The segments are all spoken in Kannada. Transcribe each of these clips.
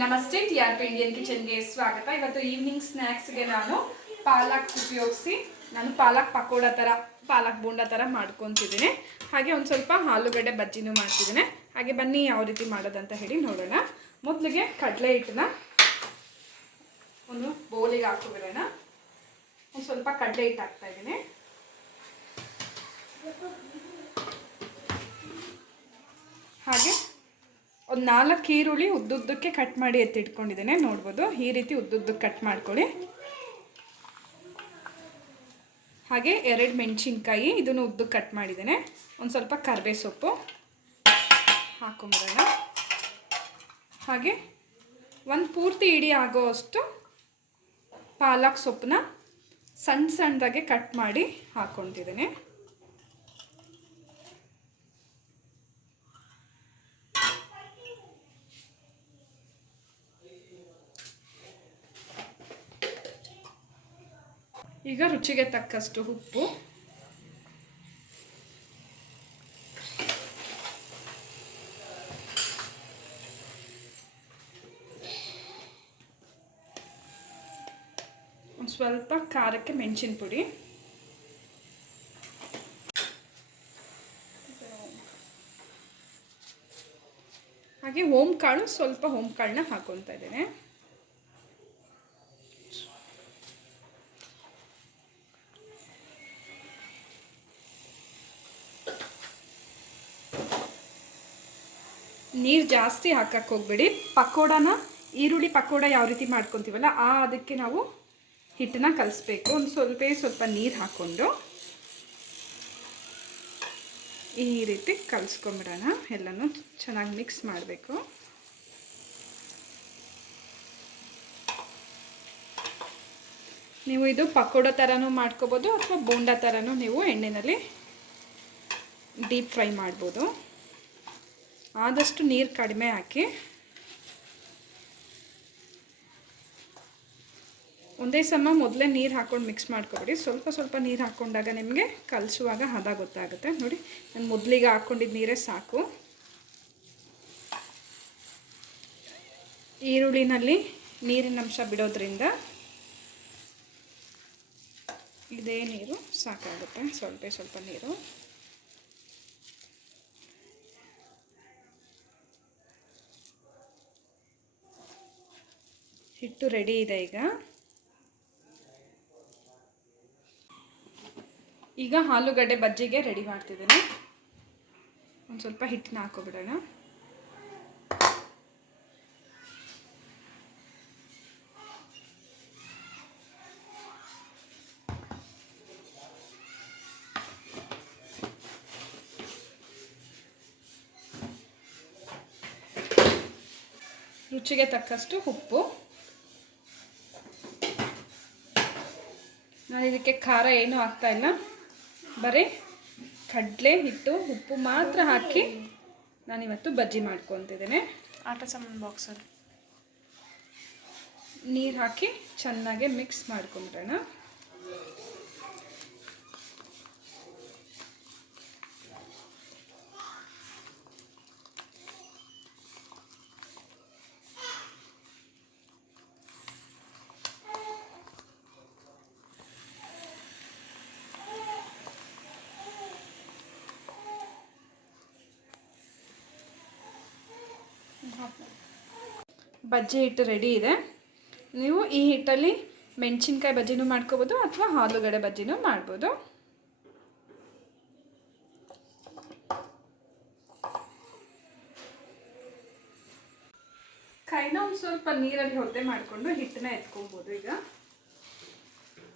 ನಮಸ್ತೆ, ಟಿ ಆರ್ ಪಿ ಇಂಡಿಯನ್ ಕಿಚನ್ಗೆ ಸ್ವಾಗತ. ಇವತ್ತು ಈವ್ನಿಂಗ್ ಸ್ನ್ಯಾಕ್ಸ್ಗೆ ನಾನು ಪಾಲಕ್ ಉಪಯೋಗಿಸಿ, ನಾನು ಪಾಲಕ್ ಪಕೋಡ ಥರ ಪಾಲಕ್ ಬೋಂಡ ಥರ ಮಾಡ್ಕೊತಿದ್ದೀನಿ. ಹಾಗೆ ಒಂದು ಸ್ವಲ್ಪ ಆಲೂಗಡ್ಡೆ ಬಜ್ಜಿನೂ ಮಾಡ್ತಿದ್ದೀನಿ. ಹಾಗೆ ಬನ್ನಿ ಯಾವ ರೀತಿ ಮಾಡೋದಂತ ಹೇಳಿ ನೋಡೋಣ. ಮೊದಲಿಗೆ ಕಡಲೆ ಹಿಟ್ಟನ್ನ ಒಂದು ಬೌಲಿಗೆ ಹಾಕೋಬಿಡೋಣ. ಒಂದು ಸ್ವಲ್ಪ ಕಡಲೆ ಹಿಟ್ಟು ಹಾಕ್ತಾ ಇದ್ದೀನಿ. ಹಾಗೆ ಒಂದು ನಾಲ್ಕು ಈರುಳ್ಳಿ ಉದ್ದುದ್ದಕ್ಕೆ ಕಟ್ ಮಾಡಿ ಎತ್ತಿ ಇಟ್ಕೊಂಡಿದ್ದೇನೆ. ನೋಡ್ಬೋದು. ಈ ರೀತಿ ಉದ್ದುದ್ದಕ್ಕೆ ಕಟ್ ಮಾಡ್ಕೊಳ್ಳಿ. ಹಾಗೆ ಎರಡು ಮೆಣಸಿನ್ಕಾಯಿ ಇದನ್ನು ಉದ್ದು ಕಟ್ ಮಾಡಿದ್ದೇನೆ. ಒಂದು ಸ್ವಲ್ಪ ಕರ್ಬೇ ಸೊಪ್ಪು ಹಾಕೊಂಬಿಡೋಣ ಹಾಗೆ ಒಂದು ಪೂರ್ತಿ ಇಡೀ ಆಗೋ ಅಷ್ಟು ಪಾಲಕ್ ಸೊಪ್ಪನ್ನ ಸಣ್ಣ ಸಣ್ಣದಾಗೆ ಕಟ್ ಮಾಡಿ ಹಾಕ್ಕೊತಿದ್ದೇನೆ ಈಗ ರುಚಿಗೆ ತಕ್ಕಷ್ಟು ಉಪ್ಪು. ಸ್ವಲ್ಪ ಖಾರಕ್ಕೆ ಮೆಣಸಿನ ಪುಡಿ. ಹಾಗೆ ಓಂ ಕಾಳು ಸ್ವಲ್ಪ ಓಂ ಕಾಳನ್ನ ಹಾಕೊತಾ ಇದ್ದೇನೆ. ನೀರು ಜಾಸ್ತಿ ಹಾಕಕ್ಕೆ ಹೋಗ್ಬೇಡಿ. ಪಕೋಡನ, ಈರುಳ್ಳಿ ಪಕೋಡ ಯಾವ ರೀತಿ ಮಾಡ್ಕೊತೀವಲ್ಲ, ಆ ಅದಕ್ಕೆ ನಾವು ಹಿಟ್ಟನ್ನ ಕಲಿಸ್ಬೇಕು. ಒಂದು ಸ್ವಲ್ಪ ಸ್ವಲ್ಪ ನೀರು ಹಾಕ್ಕೊಂಡು ಈ ರೀತಿ ಕಲಿಸ್ಕೊಂಬಿಡೋಣ. ಎಲ್ಲನೂ ಚೆನ್ನಾಗಿ ಮಿಕ್ಸ್ ಮಾಡಬೇಕು. ನೀವು ಇದು ಪಕೋಡ ಥರನೂ ಮಾಡ್ಕೋಬೋದು, ಅಥವಾ ಬೋಂಡ ಥರನೂ ನೀವು ಎಣ್ಣೆಯಲ್ಲಿ ಡೀಪ್ ಫ್ರೈ ಮಾಡ್ಬೋದು. ಆದಷ್ಟು ನೀರು ಕಡಿಮೆ ಹಾಕಿ ಒಂದೇ ಸಮ ಮೊದಲೇ ನೀರು ಹಾಕ್ಕೊಂಡು ಮಿಕ್ಸ್ ಮಾಡ್ಕೊಬೇಡಿ. ಸ್ವಲ್ಪ ಸ್ವಲ್ಪ ನೀರು ಹಾಕ್ಕೊಂಡಾಗ ನಿಮಗೆ ಕಲಿಸುವಾಗ ಹದ ಗೊತ್ತಾಗುತ್ತೆ. ನೋಡಿ, ನಾನು ಮೊದಲಿಗೆ ಹಾಕ್ಕೊಂಡಿದ್ದ ನೀರೇ ಸಾಕು. ಈರುಳ್ಳಿನಲ್ಲಿ ನೀರಿನ ಅಂಶ ಬಿಡೋದ್ರಿಂದ ಇದೇ ನೀರು ಸಾಕಾಗುತ್ತೆ. ಸ್ವಲ್ಪ ಸ್ವಲ್ಪ ನೀರು. ಹಿಟ್ಟು ರೆಡಿ ಇದೆ ಈಗ. ಈಗ ಆಲೂಗಡ್ಡೆ ಬಜ್ಜಿಗೆ ರೆಡಿ ಮಾಡ್ತಿದ್ದೀನಿ. ಒಂದು ಸ್ವಲ್ಪ ಹಿಟ್ಟನ್ನ ಹಾಕೋಬಿಡೋಣ ರುಚಿಗೆ ತಕ್ಕಷ್ಟು ಉಪ್ಪು. ಇದಕ್ಕೆ ಖಾರ ಏನೂ ಆಗ್ತಾ ಇಲ್ಲ. ಬರೀ ಕಡಲೆ ಹಿಟ್ಟು ಉಪ್ಪು ಮಾತ್ರ ಹಾಕಿ ನಾನಿವತ್ತು ಬಜ್ಜಿ ಮಾಡ್ಕೊತಿದ್ದೇನೆ. ಆಟ ಸಾಮಾನು ಬಾಕ್ಸಲ್ಲಿ. ನೀರು ಹಾಕಿ ಚೆನ್ನಾಗಿ ಮಿಕ್ಸ್ ಮಾಡ್ಕೊಂಬಿಡೋಣ. ಬಜ್ಜಿ ಹಿಟ್ಟು ರೆಡಿ ಇದೆ. ನೀವು ಈ ಹಿಟ್ಟಲ್ಲಿ ಮೆಣಸಿನ್ಕಾಯಿ ಬಜ್ಜಿನೂ ಮಾಡ್ಕೋಬೋದು ಅಥವಾ ಆಲೂಗಡ್ಡೆ ಬಜ್ಜಿನೂ ಮಾಡ್ಬೋದು. ಕೈನ ಒಂದು ಸ್ವಲ್ಪ ನೀರಲ್ಲಿ ಹೊತ್ತೆ ಮಾಡಿಕೊಂಡು ಹಿಟ್ಟನ್ನ ಎತ್ಕೊಬೋದು ಈಗ.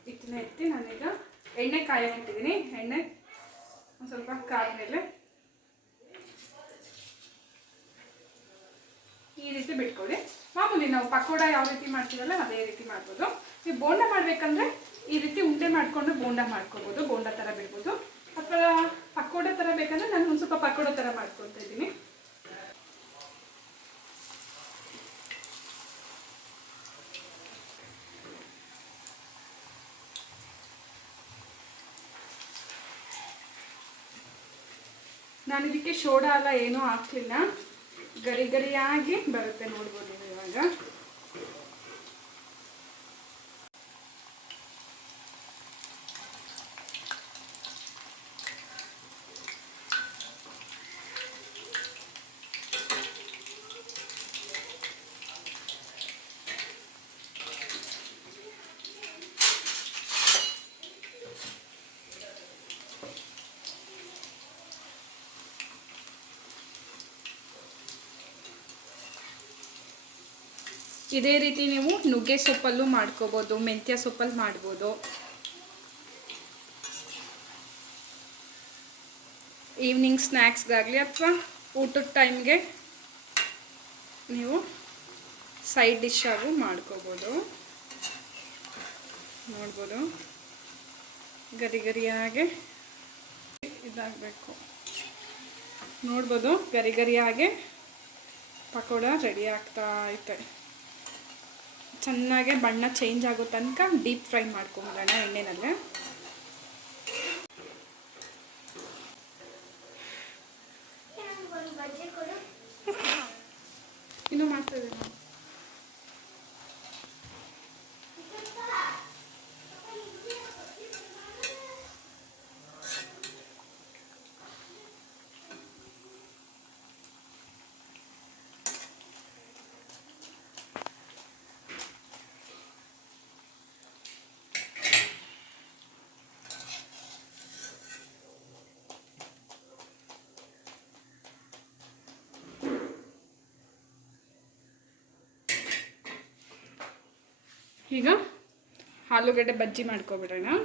ಹಿಟ್ಟನ್ನ ಎತ್ತಿ ನಾನೀಗ ಎಣ್ಣೆ ಕಾಯಿ ಎಣ್ಣೆ ಒಂದು ಸ್ವಲ್ಪ ಕಾದ್ಮೇಲೆ ರೀತಿ ಬಿಟ್ಕೊಳ್ಳಿ ಮಾಮೂಲಿ ನಾವು ಪಕೋಡ ಯಾವ ರೀತಿ ಮಾಡ್ತೀವಲ್ಲ ಅದೇ ರೀತಿ ಮಾಡ್ಬೋದು. ನೀವು ಬೋಂಡ ಮಾಡಬೇಕಂದ್ರೆ ಈ ರೀತಿ ಉಂಡೆ ಮಾಡಿಕೊಂಡು ಬೋಂಡ ಮಾಡ್ಕೋಬೋದು. ಬೋಂಡ ಥರ ಬಿಡ್ಬೋದು. ಅಥವಾ ಪಕೋಡ ಥರ ಬೇಕಂದ್ರೆ ನಾನು ಒಂದು ಸ್ವಲ್ಪ ಪಕೋಡ ಥರ ಮಾಡ್ಕೊತಾ ಇದ್ದೀನಿ. ನಾನು ಇದಕ್ಕೆ ಸೋಡಾ ಎಲ್ಲ ಏನೂ ಹಾಕ್ಲಿಲ್ಲ. ಗರಿ ಗರಿಯಾಗಿ ಬರುತ್ತೆ ನೋಡ್ಬೋದು ಇವಾಗ. ಇದೇ ರೀತಿ ನೀವು ನುಗ್ಗೆ ಸೊಪ್ಪಲ್ಲೂ ಮಾಡ್ಕೋಬೋದು, ಮೆಂತ್ಯ ಸೊಪ್ಪಲ್ಲಿ ಮಾಡ್ಬೋದು. ಈವ್ನಿಂಗ್ ಸ್ನ್ಯಾಕ್ಸ್ಗಾಗಲಿ ಅಥವಾ ಊಟದ ಟೈಮ್ಗೆ ನೀವು ಸೈಡ್ ಡಿಶ್ ಆಗು ಮಾಡ್ಕೋಬೋದು. ನೋಡ್ಬೋದು. ಗರಿ ಗರಿಯಾಗೆ ಇದಾಗಬೇಕು. ನೋಡ್ಬೋದು ಗರಿ ಗರಿಯಾಗೆ ಪಕೋಡ ರೆಡಿ ಆಗ್ತಾ ಐತೆ. ಚೆನ್ನಾಗೆ ಬಣ್ಣ ಚೇಂಜ್ ಆಗೋ ತನಕ ಡೀಪ್ ಫ್ರೈ ಮಾಡ್ಕೊಂಬಿಡೋಣ ಎಣ್ಣೆನಲ್ಲೇ. ಇನ್ನೂ ಮಾಡ್ತಾ ಈಗ ಆಲೂಗಡ್ಡೆ ಬಜ್ಜಿ ಮಾಡ್ಕೊಬಿಡೋಣ. ನಾನು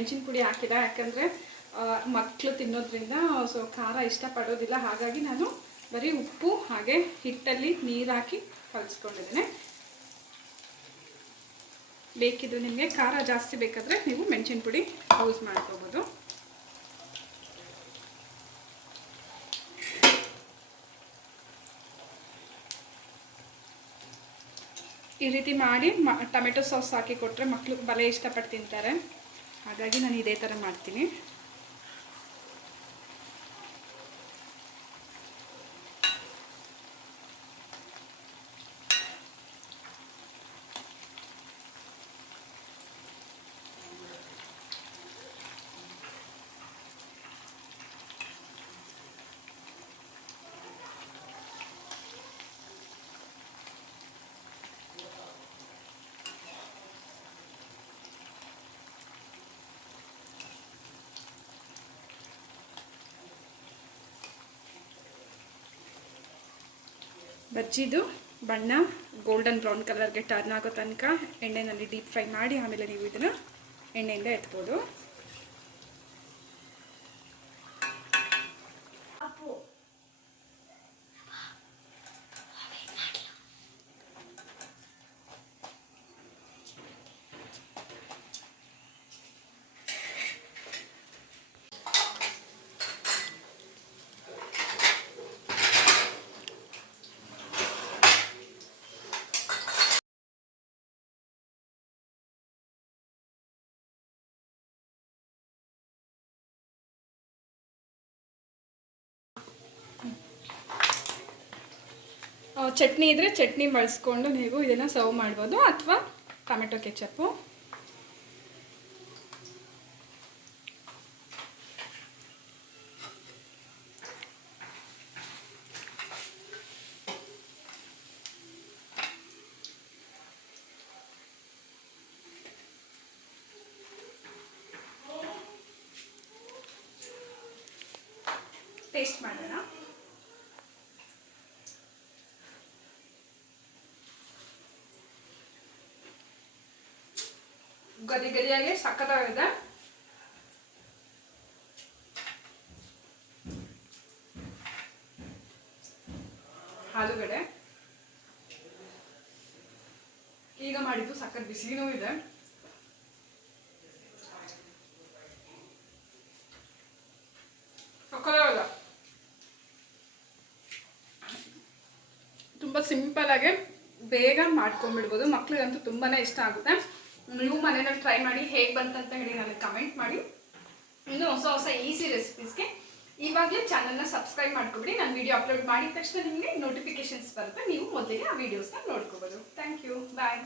ಮೆಣಸಿನ ಪುಡಿ ಹಾಕಿಲ್ಲ, ಯಾಕಂದರೆ ಮಕ್ಕಳು ತಿನ್ನೋದ್ರಿಂದ ಸೊ ಖಾರ ಇಷ್ಟಪಡೋದಿಲ್ಲ. ಹಾಗಾಗಿ ನಾನು ಬರೀ ಉಪ್ಪು ಹಾಗೆ ಹಿಟ್ಟಲ್ಲಿ ನೀರು ಹಾಕಿ ಕಲಿಸ್ಕೊಂಡಿದ್ದೇನೆ. ಬೇಕಿದ್ರೆ ನಿಮಗೆ ಖಾರ ಜಾಸ್ತಿ ಬೇಕಾದರೆ ನೀವು ಮೆಣಸಿನ ಪುಡಿ ಯೂಸ್ ಮಾಡ್ಕೋಬೋದು. ಈ ರೀತಿ ಮಾಡಿ ಮ, ಟೊಮೆಟೊ ಸಾಸ್ ಹಾಕಿ ಕೊಟ್ಟರೆ ಮಕ್ಕಳು ಬಲೆ ಇಷ್ಟಪಟ್ಟು ತಿಂತಾರೆ. ಹಾಗಾಗಿ ನಾನು ಇದೇ ಥರ ಮಾಡ್ತೀನಿ. ಬಜ್ಜಿದು ಬಣ್ಣ ಗೋಲ್ಡನ್ ಬ್ರೌನ್ ಕಲರ್ಗೆ ಟರ್ನ್ ಆಗೋ ತನಕ ಎಣ್ಣೆನಲ್ಲಿ ಡೀಪ್ ಫ್ರೈ ಮಾಡಿ ಆಮೇಲೆ ನೀವು ಇದನ್ನು ಎಣ್ಣೆಯಿಂದ ಎತ್ಬೋದು. ಚಟ್ನಿ ಇದ್ದರೆ ಚಟ್ನಿ ಬಳಸ್ಕೊಂಡು ನೀವು ಇದನ್ನು ಸರ್ವ್ ಮಾಡ್ಬೋದು ಅಥವಾ ಟೊಮೆಟೊ ಕೆಚಪ್ಪು. ಟೇಸ್ಟ್ ಮಾಡೋಣ. ಗರಿ ಗರಿಯಾಗಿ ಸಕ್ಕತ್ತಾಗಿದೆ ಆಲೂಗಡೆ ಈಗ ಮಾಡಿದ್ದು ಸಖತ್ ಬಿಸಿನೂ ಇದೆ. ತುಂಬಾ ಸಿಂಪಲ್ ಆಗಿ ಬೇಗ ಮಾಡ್ಕೊಂಡ್ಬಿಡ್ಬೋದು. ಮಕ್ಳಿಗಂತೂ ತುಂಬಾ ಇಷ್ಟ ಆಗುತ್ತೆ. ನೀವು ಮನೇಲಿ ಟ್ರೈ ಮಾಡಿ ಹೇಗೆ ಬಂತಂತ ಹೇಳಿ ನನಗೆ ಕಮೆಂಟ್ ಮಾಡಿ. ಇನ್ನು ಹೊಸ ಹೊಸ ಈಸಿ ರೆಸಿಪೀಸ್ಗೆ ಇವಾಗಲೇ ಚಾನಲ್ನ ಸಬ್ಸ್ಕ್ರೈಬ್ ಮಾಡ್ಕೊಬಿಡಿ. ನಾನು ವಿಡಿಯೋ ಅಪ್ಲೋಡ್ ಮಾಡಿದ ತಕ್ಷಣ ನಿಮಗೆ ನೋಟಿಫಿಕೇಶನ್ಸ್ ಬರುತ್ತೆ. ನೀವು ಮೊದಲಿಗೆ ಆ ವೀಡಿಯೋಸ್ನ ನೋಡ್ಕೋಬೋದು. Thank you bye